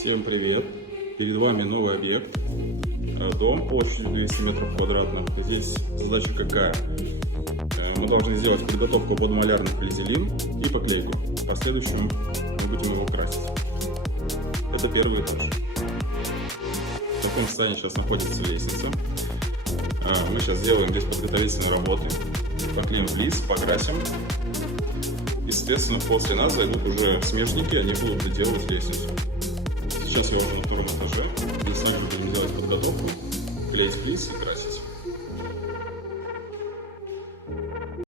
Всем привет! Перед вами новый объект. Дом площадью 200 метров квадратных. Здесь задача какая? Мы должны сделать подготовку под малярный флизелин и поклейку. В последующем мы будем его красить. Это первый этаж. В таком состоянии сейчас находится лестница. Мы сейчас сделаем здесь подготовительные работы. Поклеим флиз, покрасим. Естественно, после нас зайдут уже смежники, они будут доделывать лестницу. Сейчас я уже на втором этаже. Здесь также будем делать подготовку, клеить флиз и красить.